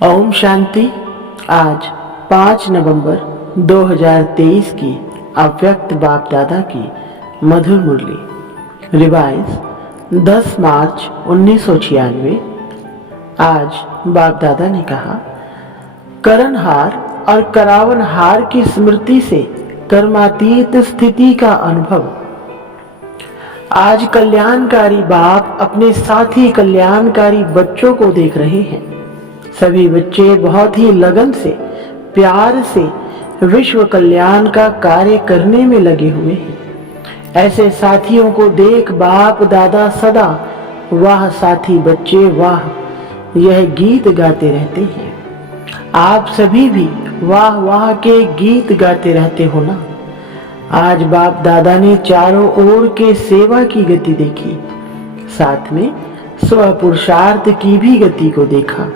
ओम शांति। आज 5 नवंबर 2023 की अव्यक्त बाप दादा की मधुर मुरली रिवाइज 10 मार्च 1996। आज बाप दादा ने कहा, करणहार और करावनहार की स्मृति से कर्मातीत स्थिति का अनुभव। आज कल्याणकारी बाप अपने साथी कल्याणकारी बच्चों को देख रहे हैं। सभी बच्चे बहुत ही लगन से, प्यार से विश्व कल्याण का कार्य करने में लगे हुए हैं। ऐसे साथियों को देख बाप दादा सदा वाह साथी बच्चे वाह यह गीत गाते रहते हैं। आप सभी भी वाह वाह के गीत गाते रहते हो ना। आज बाप दादा ने चारों ओर के सेवा की गति देखी, साथ में स्व पुरुषार्थ की भी गति को देखा।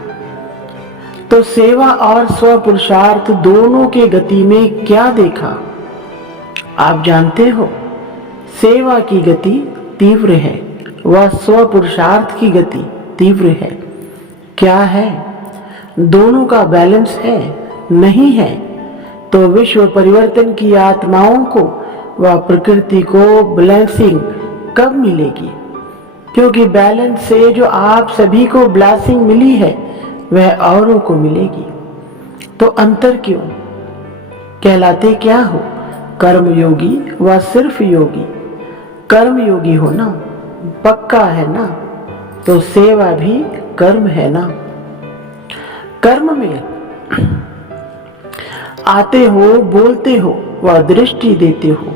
तो सेवा और स्व पुरुषार्थ दोनों के गति में क्या देखा? आप जानते हो, सेवा की गति तीव्र है, वह स्व पुरुषार्थ की गति तीव्र है। क्या है? दोनों का बैलेंस है? नहीं है तो विश्व परिवर्तन की आत्माओं को व प्रकृति को ब्लेसिंग कब मिलेगी? क्योंकि बैलेंस से जो आप सभी को ब्लेसिंग मिली है वह औरों को मिलेगी। तो अंतर क्यों? कहलाते क्या हो? कर्म योगी व सिर्फ योगी। कर्म योगी हो ना, पक्का है ना, तो सेवा भी कर्म है ना। कर्म में आते हो, बोलते हो व दृष्टि देते हो,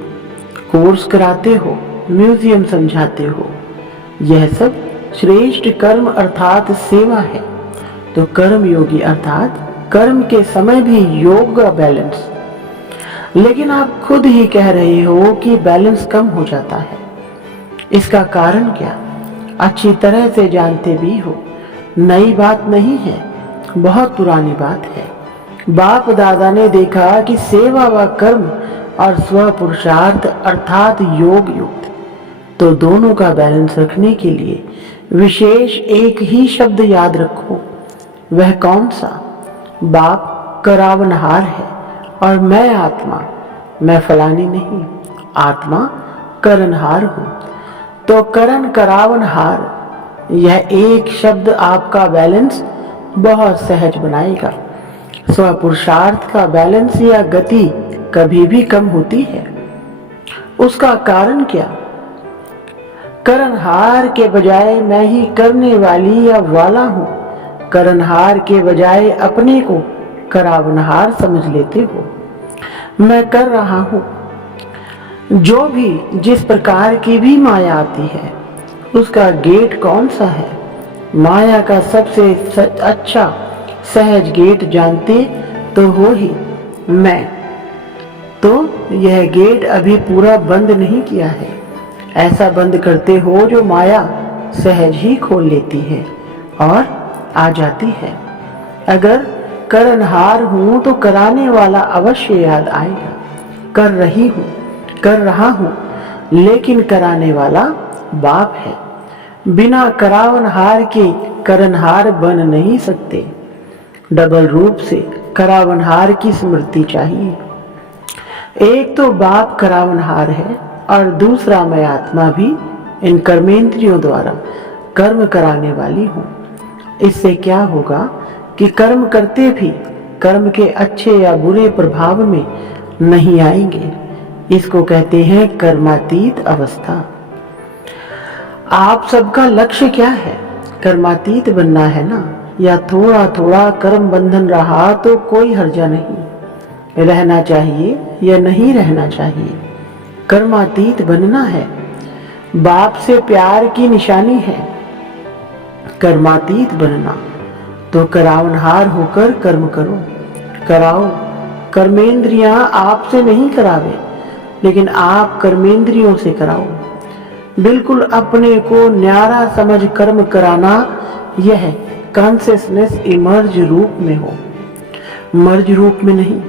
कोर्स कराते हो, म्यूजियम समझाते हो, यह सब श्रेष्ठ कर्म अर्थात सेवा है। तो कर्म योगी अर्थात कर्म के समय भी योग का बैलेंस। लेकिन आप खुद ही कह रहे हो कि बैलेंस कम हो जाता है। इसका कारण क्या? अच्छी तरह से जानते भी हो, नई बात नहीं है, बहुत पुरानी बात है। बाप दादा ने देखा कि सेवा व कर्म और स्व पुरुषार्थ अर्थात योग युक्त, तो दोनों का बैलेंस रखने के लिए विशेष एक ही शब्द याद रखो। वह कौन सा? बाप करावनहार है और मैं आत्मा, मैं फलानी नहीं, आत्मा करणहार हूं। तो करण करावनहार यह एक शब्द आपका बैलेंस बहुत सहज बनाएगा। स्व पुरुषार्थ का बैलेंस या गति कभी भी कम होती है। उसका कारण क्या? करणहार के बजाय मैं ही करने वाली या वाला हूं। करणहार के बजाय अपने को करावनहार समझ लेते हो। मैं कर रहा हूं। जो भी जिस प्रकार की भी माया आती है, उसका गेट कौन सा है? माया का सबसे अच्छा सहज गेट जानते तो हो ही मैं। तो यह गेट अभी पूरा बंद नहीं किया है। ऐसा बंद करते हो जो माया सहज ही खोल लेती है और आ जाती है। अगर करणहार हूं तो कराने वाला अवश्य याद आएगा। कर रही हूं, कर रहा हूं, लेकिन कराने वाला बाप है। बिना करावनहार के करणहार बन नहीं सकते। डबल रूप से करावनहार की स्मृति चाहिए। एक तो बाप करावनहार है और दूसरा मैं आत्मा भी इन कर्मेंद्रियों द्वारा कर्म कराने वाली हूं। इससे क्या होगा कि कर्म करते भी कर्म के अच्छे या बुरे प्रभाव में नहीं आएंगे। इसको कहते हैं कर्मातीत अवस्था। आप सबका लक्ष्य क्या है? कर्मातीत बनना है ना। या थोड़ा थोड़ा कर्म बंधन रहा तो कोई हर्जा नहीं। रहना चाहिए या नहीं रहना चाहिए, कर्मातीत बनना है। बाप से प्यार की निशानी है कर्मातीत बनना। तो करावनहार होकर कर्म करो, कराओ। कर्मेंद्रियां आपसे नहीं करावे, लेकिन आप कर्मेंद्रियों से कराओ। बिल्कुल अपने को न्यारा समझ कर्म कराना, यह कॉन्शियसनेस इमर्ज रूप में हो, मर्ज रूप में नहीं।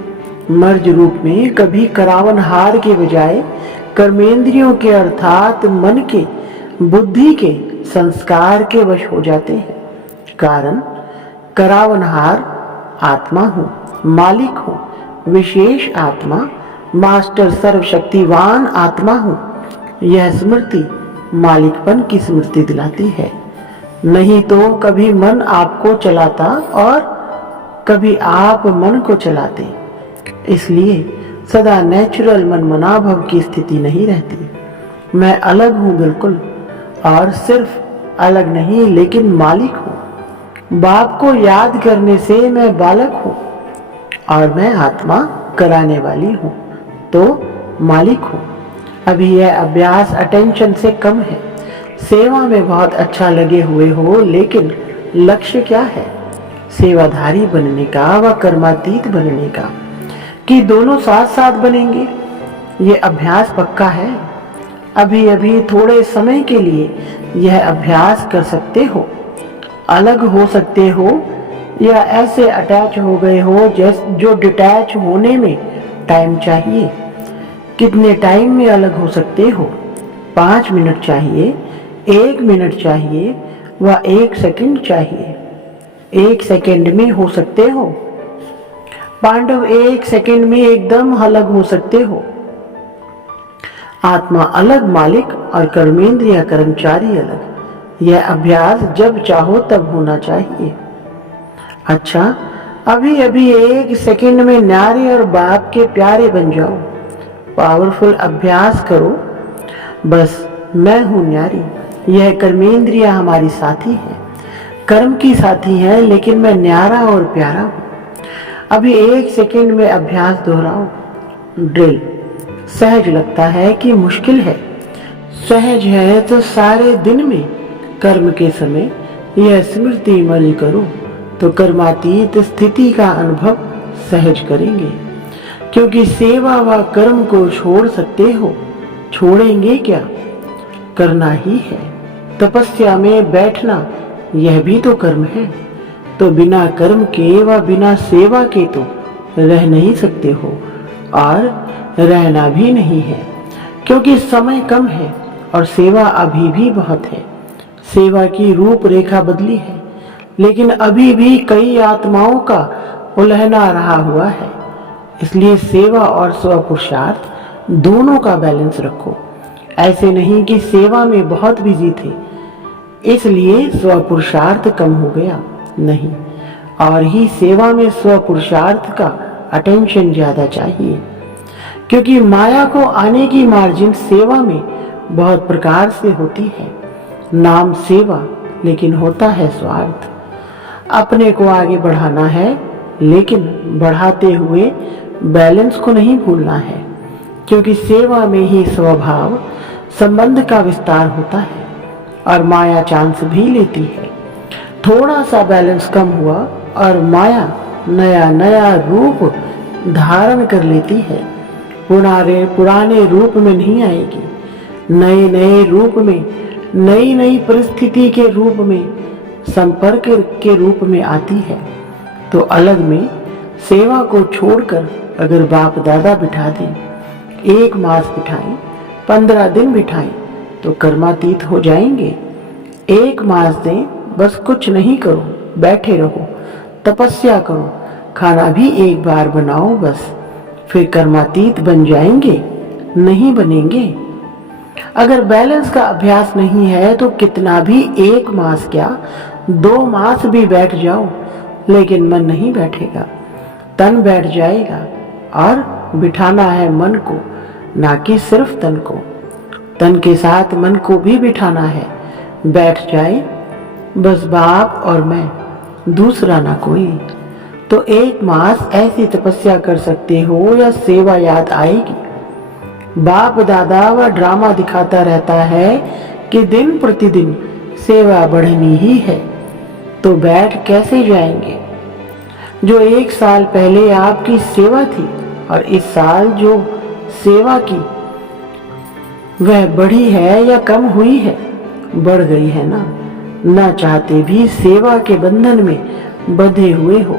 मर्ज रूप में कभी करावनहार के बजाय कर्मेंद्रियों के अर्थात मन के, बुद्धि के, संस्कार के वश हो जाते हैं। कारण करावनहार आत्मा हूँ, मालिक हूँ, विशेष आत्मा, मास्टर सर्वशक्तिवान आत्मा हूँ। यह स्मृति मालिकपन की स्मृति दिलाती है। नहीं तो कभी मन आपको चलाता और कभी आप मन को चलाते। इसलिए सदा नेचुरल मनमनाभव की स्थिति नहीं रहती। मैं अलग हूँ बिल्कुल, और सिर्फ अलग नहीं लेकिन मालिक हूँ। बाप को याद करने से मैं बालक हूँ और मैं आत्मा कराने वाली हूँ, तो मालिक हूँ। अभी यह अभ्यास अटेंशन से कम है। सेवा में बहुत अच्छा लगे हुए हो, लेकिन लक्ष्य क्या है? सेवाधारी बनने का व कर्मातीत बनने का, कि दोनों साथ साथ बनेंगे? ये अभ्यास पक्का है। अभी अभी थोड़े समय के लिए यह अभ्यास कर सकते हो। अलग हो सकते हो या ऐसे अटैच हो गए हो जो डिटैच होने में टाइम चाहिए। कितने टाइम में अलग हो सकते हो? 5 मिनट चाहिए, 1 मिनट चाहिए व 1 सेकंड चाहिए। 1 सेकंड में हो सकते हो पांडव, 1 सेकंड में एकदम अलग हो सकते हो। आत्मा अलग, मालिक और कर्मेंद्रिय कर्मचारी अलग। यह अभ्यास जब चाहो तब होना चाहिए। अच्छा, अभी अभी 1 सेकंड में न्यारे और बाप के प्यारे बन जाओ। पावरफुल अभ्यास करो। बस मैं हूँ न्यारी, यह कर्मेंद्रिय हमारी साथी है, कर्म की साथी है, लेकिन मैं न्यारा और प्यारा हूँ। अभी 1 सेकंड में अभ्यास दोहराओ। ड्रिल सहज लगता है कि मुश्किल है? सहज है तो सारे दिन में कर्म के समय यह स्मृति मर्ज करो तो कर्मातीत स्थिति का अनुभव सहज करेंगे। क्योंकि सेवा व कर्म को छोड़ सकते हो। छोड़ेंगे क्या? करना ही है। तपस्या में बैठना यह भी तो कर्म है। तो बिना कर्म के व बिना सेवा के तो रह नहीं सकते हो, और रहना भी नहीं है, क्योंकि समय कम है और सेवा अभी भी बहुत है। सेवा की रूपरेखा बदली है, लेकिन अभी भी कई आत्माओं का उलहना रहा हुआ है। इसलिए सेवा और स्वपुरुषार्थ दोनों का बैलेंस रखो। ऐसे नहीं कि सेवा में बहुत बिजी थे इसलिए स्वपुरुषार्थ कम हो गया, नहीं, और ही सेवा में स्वपुरुषार्थ का अटेंशन ज्यादा चाहिए। क्योंकि माया को आने की मार्जिन सेवा में बहुत प्रकार से होती है। नाम सेवा, लेकिन होता है स्वार्थ। अपने को आगे बढ़ाना है, लेकिन बढ़ाते हुए बैलेंस को नहीं भूलना है। क्योंकि सेवा में ही स्वभाव संबंध का विस्तार होता है और माया चांस भी लेती है। थोड़ा सा बैलेंस कम हुआ और माया नया नया रूप धारण कर लेती है। पुराने रूप में नहीं आएगी, नए नए रूप में, नई नई परिस्थिति के रूप में, संपर्क के रूप में आती है। तो अलग में सेवा को छोड़कर अगर बाप दादा बिठा दें, 1 मास बिठाएं, 15 दिन बिठाएं, तो कर्मातीत हो जाएंगे। 1 मास दें, बस कुछ नहीं करो, बैठे रहो, तपस्या करो, खाना भी 1 बार बनाओ, बस फिर कर्मातीत बन जाएंगे? नहीं बनेंगे। अगर बैलेंस का अभ्यास नहीं है तो कितना भी 1 मास क्या 2 मास भी बैठ जाओ, लेकिन मन नहीं बैठेगा। तन बैठ जाएगा, और बिठाना है मन को, ना कि सिर्फ तन को। तन के साथ मन को भी बिठाना है। बैठ जाए बस बाप और मैं, दूसरा ना कोई। तो 1 मास ऐसी तपस्या कर सकते हो या सेवा याद आएगी। बाप दादा व ड्रामा दिखाता रहता है कि दिन प्रतिदिन सेवा बढ़नी ही है, तो बैठ कैसे जाएंगे? जो 1 साल पहले आपकी सेवा थी और इस साल जो सेवा की वह बढ़ी है या कम हुई है? बढ़ गई है ना। न चाहते भी सेवा के बंधन में बंधे हुए हो,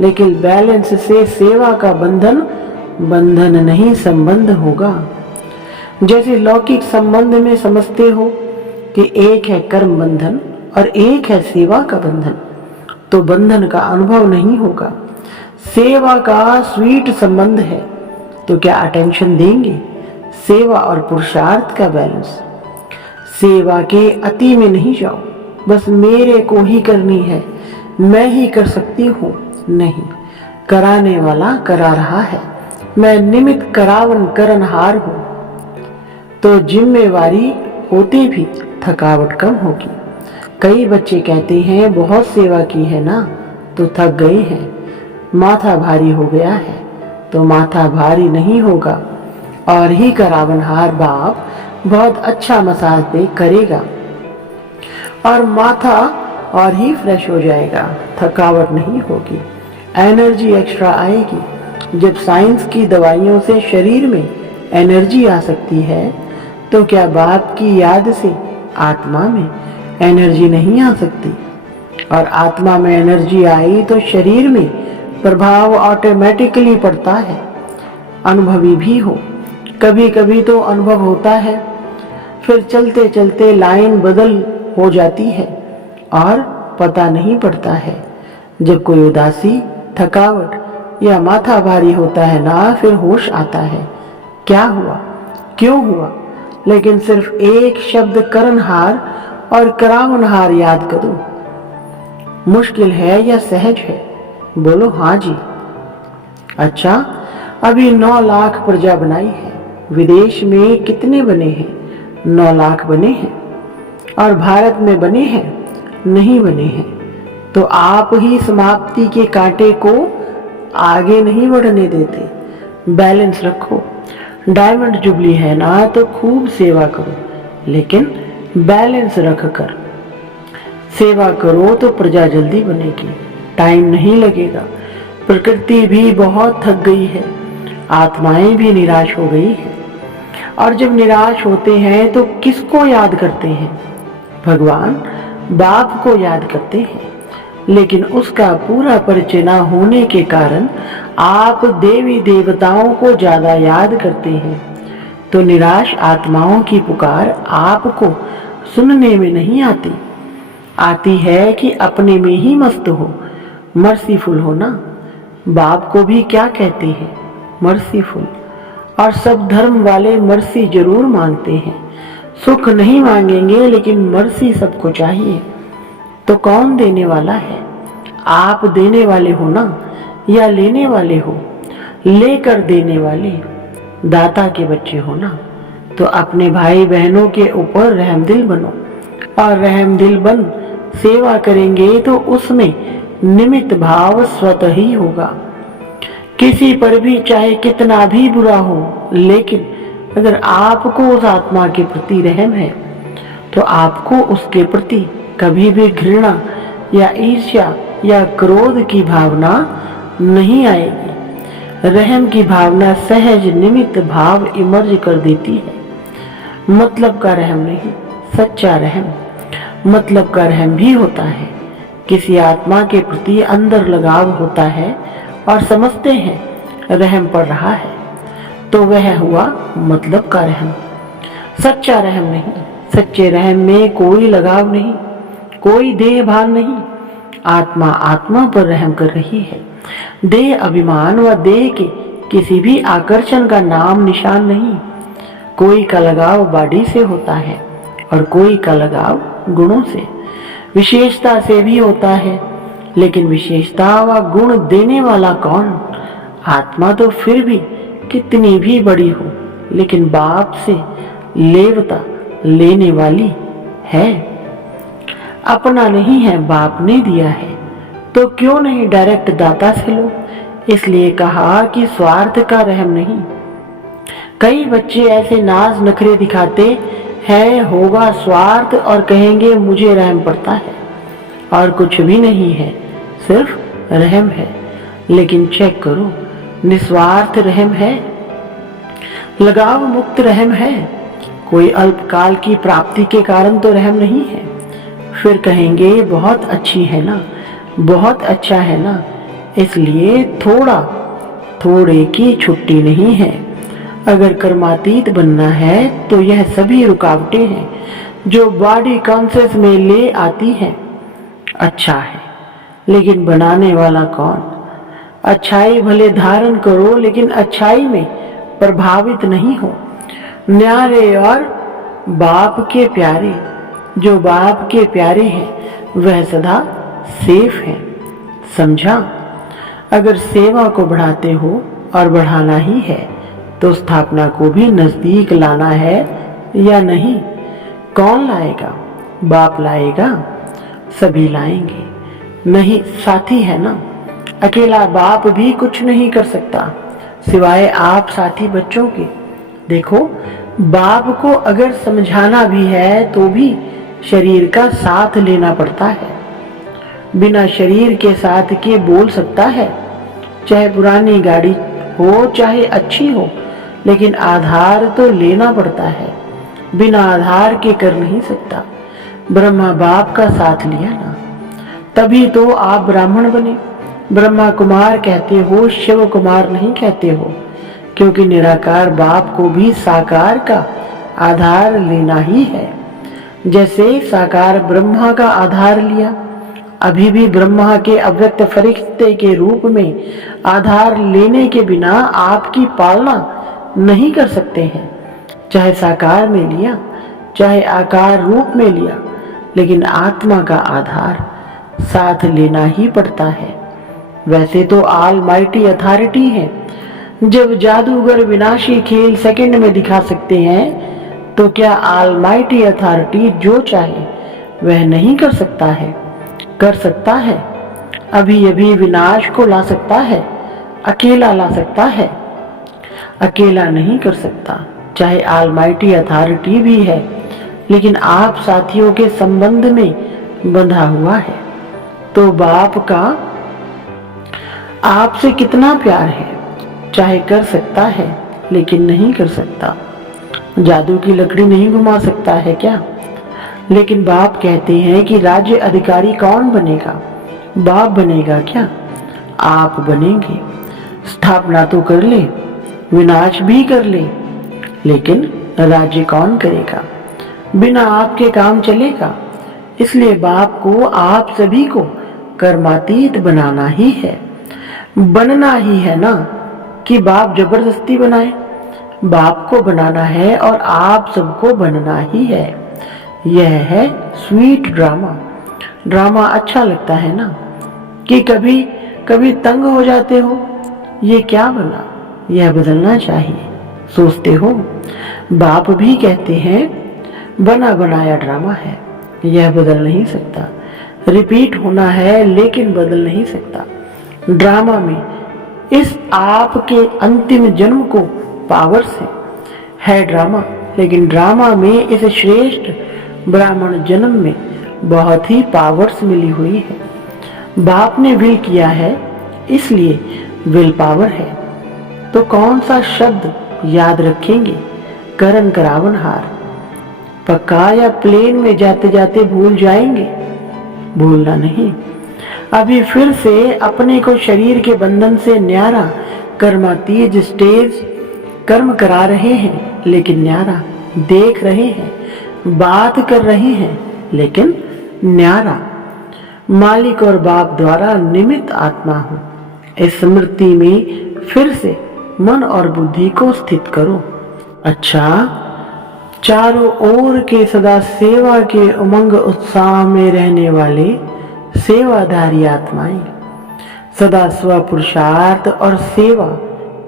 लेकिन बैलेंस से सेवा का बंधन नहीं संबंध होगा। जैसे लौकिक संबंध में समझते हो कि एक है कर्म बंधन और एक है सेवा का बंधन, तो बंधन का अनुभव नहीं होगा। सेवा का स्वीट संबंध है तो क्या अटेंशन देंगे? सेवा और पुरुषार्थ का बैलेंस। सेवा के अति में नहीं जाओ, बस मेरे को ही करनी है, मैं ही कर सकती हूँ, नहीं, कराने वाला करा रहा है, मैं निमित्त करावन करनहार हूँ। तो जिम्मेवारी होते भी थकावट कम होगी। कई बच्चे कहते हैं बहुत सेवा की है ना तो थक गए हैं, माथा भारी हो गया है, तो माथा भारी नहीं होगा और ही करावनहार बाप बहुत अच्छा मसाज दे करेगा और माथा और ही फ्रेश हो जाएगा, थकावट नहीं होगी, एनर्जी एक्स्ट्रा आएगी। जब साइंस की दवाइयों से शरीर में एनर्जी आ सकती है तो क्या बाप की याद से आत्मा में एनर्जी नहीं आ सकती? और आत्मा में एनर्जी आई तो शरीर में प्रभाव ऑटोमेटिकली पड़ता है। अनुभवी भी हो, कभी कभी तो अनुभव होता है, फिर चलते चलते लाइन बदल हो जाती है और पता नहीं पड़ता है। जब कोई उदासी, थकावट या माथा भारी होता है ना, फिर होश आता है, क्या हुआ, क्यों हुआ। लेकिन सिर्फ एक शब्द करनहार और करावनहार याद करो। मुश्किल है या सहज है? बोलो हाँ जी। अच्छा, अभी 9 लाख प्रजा बनाई है, विदेश में कितने बने हैं? 9 लाख बने हैं। और भारत में बने हैं? नहीं बने हैं। तो आप ही समाप्ति के कांटे को आगे नहीं बढ़ने देते। बैलेंस रखो। डायमंड जुबली है ना तो खूब सेवा करो, लेकिन बैलेंस रख कर सेवा करो तो प्रजा जल्दी बनेगी, टाइम नहीं लगेगा। प्रकृति भी बहुत थक गई है, आत्माएं भी निराश हो गई है। और जब निराश होते हैं तो किसको याद करते हैं? भगवान बाप को याद करते हैं, लेकिन उसका पूरा परिचय न होने के कारण आप देवी देवताओं को ज्यादा याद करते हैं। तो निराश आत्माओं की पुकार आपको सुनने में नहीं आती, आती है कि अपने में ही मस्त हो, मर्सीफुल हो ना। बाप को भी क्या कहते हैं? मर्सीफुल। और सब धर्म वाले मर्सी जरूर मांगते हैं, सुख नहीं मांगेंगे, लेकिन मर्सी सबको चाहिए। तो कौन देने वाला है? आप देने वाले हो ना, या लेने वाले हो? लेकर देने वाले, दाता के बच्चे हो ना। तो अपने भाई बहनों के ऊपर रहमदिल बनो, और रहमदिल बन सेवा करेंगे तो उसमें निमित्त भाव स्वतः ही होगा। किसी पर भी चाहे कितना भी बुरा हो, लेकिन अगर आपको उस आत्मा के प्रति रहम है तो आपको उसके प्रति कभी भी घृणा या ईर्ष्या या क्रोध की भावना नहीं आएगी। रहम की भावना सहज निमित्त भाव इमर्ज कर देती है। मतलब का रहम नहीं, सच्चा रहम। मतलब का रहम भी होता है, किसी आत्मा के प्रति अंदर लगाव होता है और समझते हैं रहम पड़ रहा है, तो वह हुआ मतलब का रहम। सच्चा रहम नहीं। सच्चे रहम में कोई लगाव नहीं, कोई देह भान नहीं। आत्मा आत्मा पर रहम कर रही है। देह अभिमान व देह के किसी भी आकर्षण का नाम निशान नहीं। कोई का लगाव बॉडी से होता है और कोई का लगाव गुणों से, विशेषता से भी होता है, लेकिन विशेषता व गुण देने वाला कौन? आत्मा तो फिर भी कितनी भी बड़ी हो, लेकिन बाप से लेवता लेने वाली है। अपना नहीं है, बाप ने दिया है, तो क्यों नहीं डायरेक्ट दाता से लो। इसलिए कहा कि स्वार्थ का रहम नहीं। कई बच्चे ऐसे नाज नखरे दिखाते हैं, होगा स्वार्थ और कहेंगे मुझे रहम पड़ता है, और कुछ भी नहीं है, सिर्फ रहम है। लेकिन चेक करो, निस्वार्थ रहम है, लगाव मुक्त रहम है, कोई अल्पकाल की प्राप्ति के कारण तो रहम नहीं है। फिर कहेंगे बहुत अच्छी है ना, बहुत अच्छा है ना। इसलिए थोड़े की छुट्टी नहीं है। अगर कर्मातीत बनना है तो यह सभी रुकावटें हैं जो बॉडी कॉन्शियस में ले आती हैं। अच्छा है, लेकिन बनाने वाला कौन? अच्छाई भले धारण करो लेकिन अच्छाई में प्रभावित नहीं हो। न्यारे और बाप के प्यारे, जो बाप के प्यारे हैं वह सदा सेफ हैं। समझा? अगर सेवा को बढ़ाते हो और बढ़ाना ही है तो स्थापना को भी नजदीक लाना है या नहीं? कौन लाएगा? बाप लाएगा? सभी लाएंगे। नहीं, साथी है ना। अकेला बाप भी कुछ नहीं कर सकता सिवाय आप साथी बच्चों के। देखो, बाप को अगर समझाना भी है तो भी शरीर का साथ लेना पड़ता है। बिना शरीर के साथ के बोल सकता है, चाहे पुरानी गाड़ी हो चाहे अच्छी हो, लेकिन आधार तो लेना पड़ता है। बिना आधार के कर नहीं सकता। ब्रह्मा बाप का साथ लिया ना, तभी तो आप ब्राह्मण बने। ब्रह्मा कुमार कहते हो, शिव कुमार नहीं कहते हो, क्योंकि निराकार बाप को भी साकार का आधार लेना ही है। जैसे साकार ब्रह्मा का आधार लिया, अभी भी ब्रह्मा के अव्यक्त फरिश्ते के रूप में आधार लेने के बिना आपकी पालना नहीं कर सकते हैं। चाहे साकार में लिया चाहे आकार रूप में लिया, लेकिन आत्मा का आधार साथ लेना ही पड़ता है। वैसे तो ऑल माइटी अथॉरिटी है। जब जादूगर विनाशी खेल सेकंड में दिखा सकते हैं तो क्या ऑल माइटी अथॉरिटी जो चाहे वह नहीं कर सकता है? कर सकता है। अभी अभी विनाश को ला सकता है, अकेला ला सकता है। अकेला नहीं कर सकता, चाहे ऑल माइटी अथॉरिटी भी है, लेकिन आप साथियों के संबंध में बंधा हुआ है। तो बाप का आपसे कितना प्यार है, चाहे कर सकता है लेकिन नहीं कर सकता। जादू की लकड़ी नहीं घुमा सकता है क्या? लेकिन बाप कहते हैं कि राज्य अधिकारी कौन बनेगा? बाप बनेगा क्या? आप बनेंगे। स्थापना तो कर ले, विनाश भी कर ले, लेकिन राज्य कौन करेगा? बिना आपके काम चलेगा। इसलिए बाप को आप सभी को कर्मातीत बनाना ही है। बनना ही है ना कि बाप जबरदस्ती बनाए। बाप को बनाना है और आप सबको बनना ही है। यह है स्वीट ड्रामा। ड्रामा अच्छा लगता है ना कि कभी कभी तंग हो जाते हो, ये क्या बना, यह बदलना चाहिए, सोचते हो। बाप भी कहते हैं बना बनाया ड्रामा है, यह बदल नहीं सकता। रिपीट होना है लेकिन बदल नहीं सकता। ड्रामा में इस आपके अंतिम जन्म को पावर्स है ड्रामा, लेकिन ड्रामा में इस श्रेष्ठ ब्राह्मण जन्म में बहुत ही पावर्स मिली हुई है। बाप ने विल किया है, इसलिए विल पावर है। तो कौन सा शब्द याद रखेंगे? करण करावन हार। पक्का या प्लेन में जाते जाते भूल जाएंगे? भूलना नहीं। अभी फिर से अपने को शरीर के बंधन से न्यारा कर्मातीत स्टेज कर्म करा रहे हैं, लेकिन न्यारा देख रहे हैं, बात कर रहे हैं, लेकिन न्यारा। मालिक और बाप द्वारा निमित्त आत्मा हूं। इस स्मृति में फिर से मन और बुद्धि को स्थित करो। अच्छा, चारों ओर के सदा सेवा के उमंग उत्साह में रहने वाले सेवाधारी आत्माएं, सदा स्व पुरुषार्थ और सेवा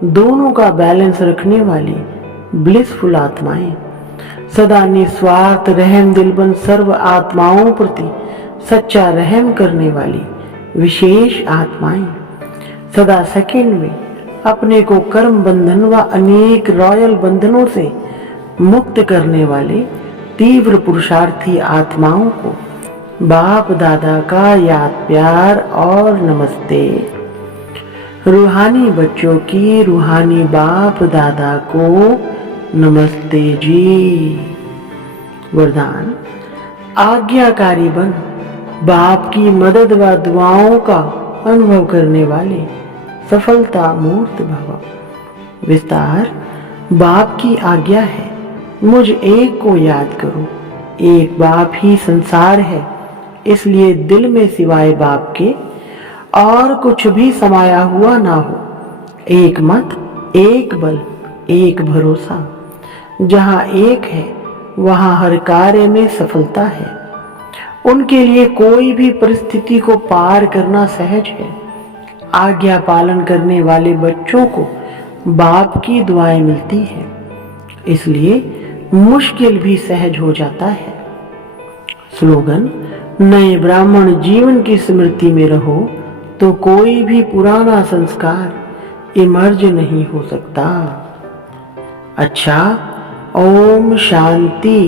दोनों का बैलेंस रखने वाली ब्लिसफुल आत्माएं, सदा निस्वार्थ रहम दिलबन सर्व आत्माओं प्रति सच्चा रहम करने वाली विशेष आत्माएं, सदा सेकंड में अपने को कर्म बंधन व अनेक रॉयल बंधनों से मुक्त करने वाले तीव्र पुरुषार्थी आत्माओं को बाप दादा का याद प्यार और नमस्ते। रूहानी बच्चों की रूहानी बाप दादा को नमस्ते जी। वरदान, आज्ञाकारी बन बाप की मदद व दुआओं का अनुभव करने वाले सफलता मूर्त भव। विस्तार, बाप की आज्ञा है मुझ एक को याद करो। एक बाप ही संसार है, इसलिए दिल में सिवाय बाप के और कुछ भी समाया हुआ ना हो। एक मत, एक बल, एक भरोसा। जहाँ एक है वहाँ हर कार्य में सफलता है। उनके लिए कोई भी परिस्थिति को पार करना सहज है। आज्ञा पालन करने वाले बच्चों को बाप की दुआएं मिलती हैं, इसलिए मुश्किल भी सहज हो जाता है। स्लोगन: नए ब्राह्मण जीवन की स्मृति में रहो तो कोई भी पुराना संस्कार इमर्ज नहीं हो सकता। अच्छा, ओम शांति।